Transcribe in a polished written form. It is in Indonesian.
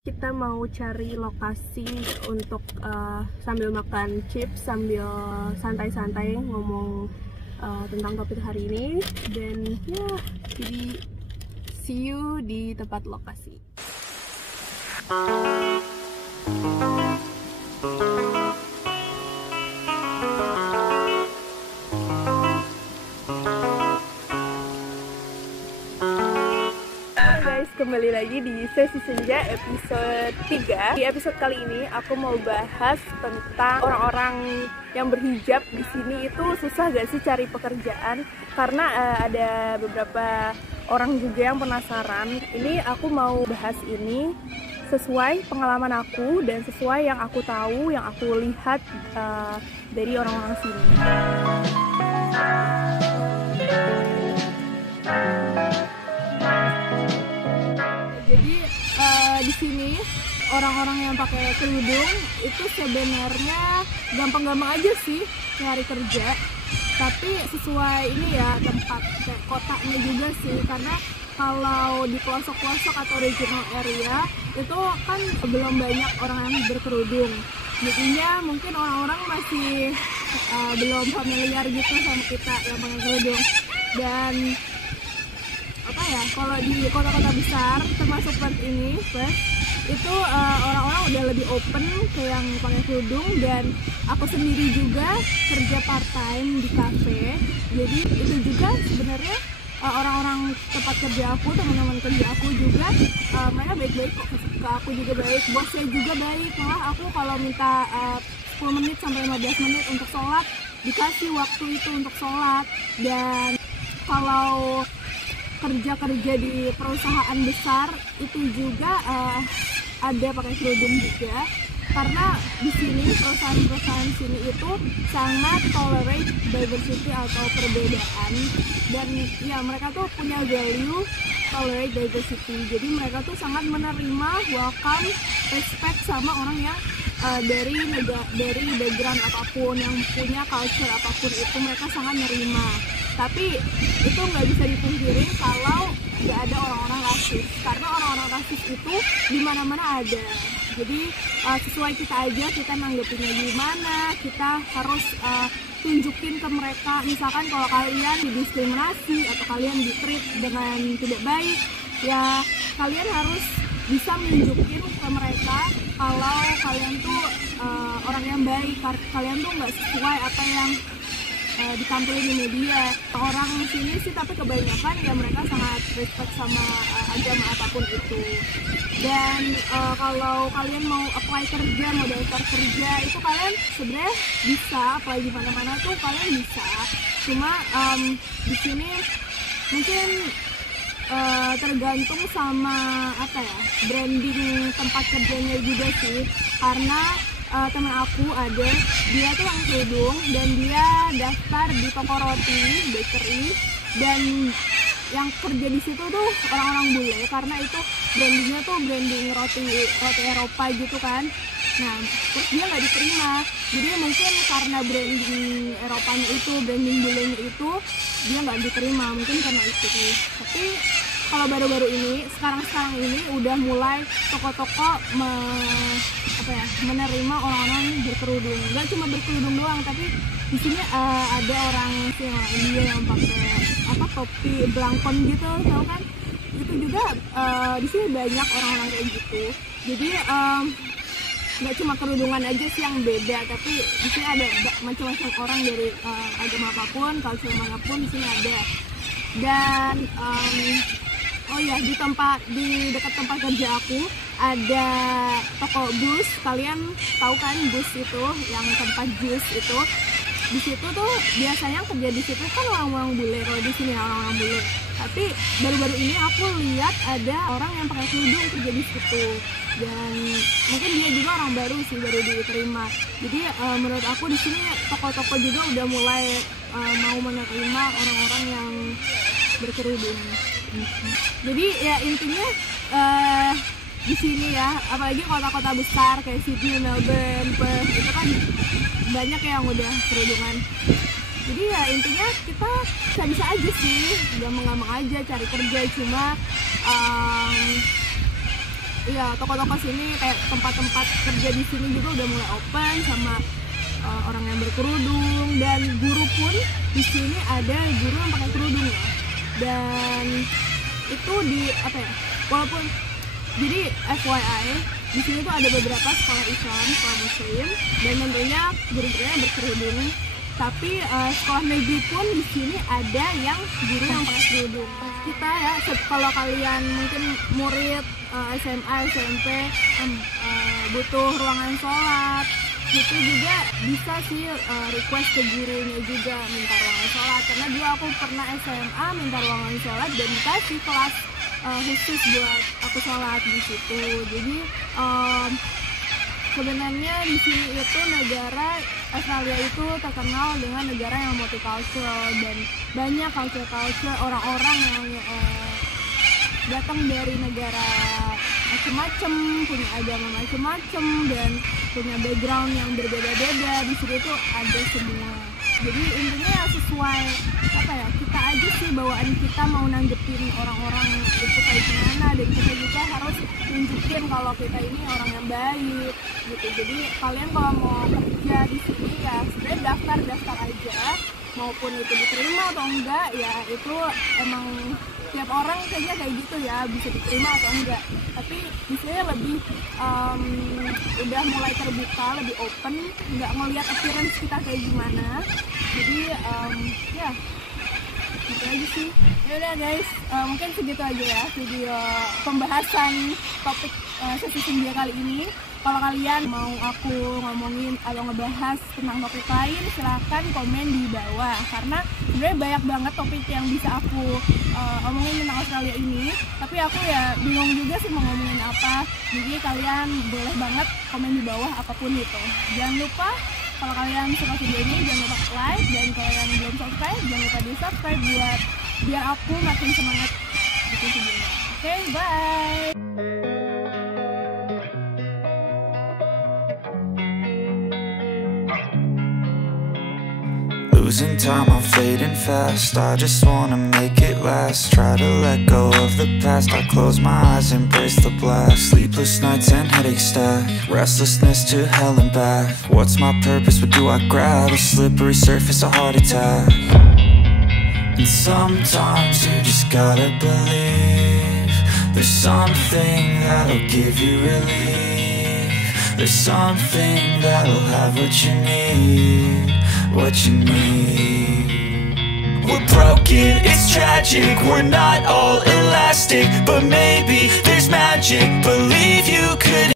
Kita mau cari lokasi untuk sambil makan chips, sambil santai-santai ngomong tentang topik hari ini. Dan ya, jadi see you di tempat lokasi. Kembali lagi di Sesi Senja episode 3. Di episode kali ini aku mau bahas tentang orang-orang yang berhijab di sini itu susah gak sih cari pekerjaan? Karena ada beberapa orang juga yang penasaran. Ini aku mau bahas ini sesuai pengalaman aku dan sesuai yang aku tahu, yang aku lihat dari orang-orang sini. Jadi di sini orang-orang yang pakai kerudung itu sebenarnya gampang-gampang aja sih nyari kerja, tapi sesuai ini ya tempat kayak kotanya juga sih, karena kalau di pelosok-pelosok atau regional area itu kan belum banyak orang yang berkerudung, jadinya mungkin orang-orang masih belum familiar gitu sama kita yang pakai kerudung. Dan apa ya, kalau di kota-kota besar termasuk Perth ini, itu orang-orang udah lebih open ke yang pakai kerudung. Dan aku sendiri juga kerja part time di cafe, jadi itu juga sebenarnya orang-orang tempat kerja aku, teman-teman kerja aku juga mereka baik-baik kok ke aku, juga baik, bosnya juga baik. Malah aku kalau minta 10 menit sampai 15 menit untuk sholat, dikasih waktu itu untuk sholat. Dan kalau kerja-kerja di perusahaan besar itu juga ada pakai kerudung juga, karena di sini perusahaan-perusahaan sini itu sangat tolerate diversity atau perbedaan. Dan ya, mereka tuh punya value tolerate diversity, jadi mereka tuh sangat menerima, welcome, respect sama orang yang dari background apapun, yang punya culture apapun itu mereka sangat menerima. Tapi itu nggak bisa dipungkiri kalau nggak ada orang-orang rasis, karena orang-orang rasis itu di mana-mana ada. Jadi sesuai kita aja kita nanggepinnya gimana, kita harus tunjukin ke mereka. Misalkan kalau kalian didiskriminasi atau kalian di-treat dengan tidak baik, ya kalian harus bisa menunjukin ke mereka kalau kalian tuh orang yang baik, kalian tuh nggak sesuai apa yang ditampilin di media. Orang sini sih tapi kebanyakan ya mereka sangat respect sama agama apapun itu. Dan kalau kalian mau apply kerja, mau daftar kerja, itu kalian sebenarnya bisa apply di mana-mana tuh, kalian bisa. Cuma di sini mungkin tergantung sama apa ya, branding tempat kerjanya juga sih. Karena teman aku ada, dia tuh yang kerudung dan dia daftar di toko roti, bakery, dan yang kerja di situ tuh orang-orang bule, karena itu brandingnya tuh branding roti Eropa gitu kan. Nah, terus dia nggak diterima, jadi mungkin karena branding Eropanya itu, branding bulenya itu, dia nggak diterima, mungkin karena itu sih. Tapi kalau baru-baru ini, sekarang ini udah mulai toko-toko menerima orang-orang berkerudung. Nggak cuma berkerudung doang, tapi di sini ada orang India yang pakai topi belangkon gitu, tau kan? Itu juga di sini banyak orang-orang kayak gitu. Jadi nggak cuma kerudungan aja sih yang beda, tapi di sini ada macam-macam orang dari agama apapun, culture manapun di sini ada. Dan oh ya, di dekat tempat kerja aku ada toko bus. Kalian tahu kan bus itu, yang tempat jus itu. Di situ tuh biasanya kerja di situ kan orang-orang bule, kalau di sini orang-orang bule. Tapi baru-baru ini aku lihat ada orang yang pakai kerudung kerja di situ. Dan mungkin dia juga orang baru sih, baru diterima. Jadi menurut aku di sini toko-toko juga udah mulai mau menerima orang-orang yang berkerudung. Jadi ya intinya di sini ya, apalagi kota-kota besar kayak Sydney, Melbourne, Perth, itu kan banyak yang udah kerudungan. Jadi ya intinya kita bisa aja sih, gampang-gampang aja cari kerja. Cuma Iya, toko-toko sini kayak tempat-tempat kerja di sini juga udah mulai open sama orang yang berkerudung, dan guru pun di sini ada guru yang pakai kerudung ya. Dan itu di apa ya? Walaupun jadi FYI di sini tuh ada beberapa sekolah Islam, sekolah Muslim, dan tentunya guru-gurunya berkerudung. Tapi sekolah negeri pun di sini ada yang guru yang pakai kerudung. Kita ya, kalau kalian mungkin murid SMA, SMP butuh ruangan sholat, itu juga bisa sih request ke gurunya juga minta ruangan sholat. Karena dulu aku pernah SMA minta ruangan sholat dan dikasih kelas khusus buat aku sholat di situ. Jadi sebenarnya di sini itu negara Australia itu terkenal dengan negara yang multicultural dan banyak culture orang-orang yang datang dari negara macam-macam, punya agama macam-macam dan punya background yang berbeda-beda. Di sini tuh ada semua. Jadi intinya ya sesuai apa ya, kita aja sih bawaan kita mau nanggepin orang-orang itu kayak gimana, dan kita juga harus nunjukin kalau kita ini orang yang baik gitu. Jadi kalian kalau mau kerja di sini ya sebenarnya daftar aja, maupun itu diterima atau enggak ya itu emang tiap orang kayaknya kayak gitu ya, bisa diterima atau enggak. Tapi di sini lebih udah mulai terbuka, lebih open, nggak ngelihat appearance kita kayak gimana. Jadi ya gitu aja sih. Yaudah guys, mungkin segitu aja ya video pembahasan topik sesi senja kali ini. Kalau kalian mau aku ngomongin atau ngebahas tentang topik lain, silahkan komen di bawah. Karena sebenarnya banyak banget topik yang bisa aku omongin tentang Australia ini. Tapi aku ya bingung juga sih mau ngomongin apa. Jadi kalian boleh banget komen di bawah apapun itu. Jangan lupa kalau kalian suka video ini jangan lupa like, dan kalau yang belum subscribe jangan lupa di subscribe biar aku makin semangat bikin videonya. Oke, bye. Losing time, I'm fading fast. I just wanna make it last. Try to let go of the past. I close my eyes, embrace the blast. Sleepless nights and headaches stack. Restlessness to hell and back. What's my purpose? What do I grab? A slippery surface, a heart attack. And sometimes you just gotta believe there's something that'll give you relief. There's something that'll have what you need. What you need. We're broken, it's tragic. We're not all elastic, but maybe there's magic. Believe you could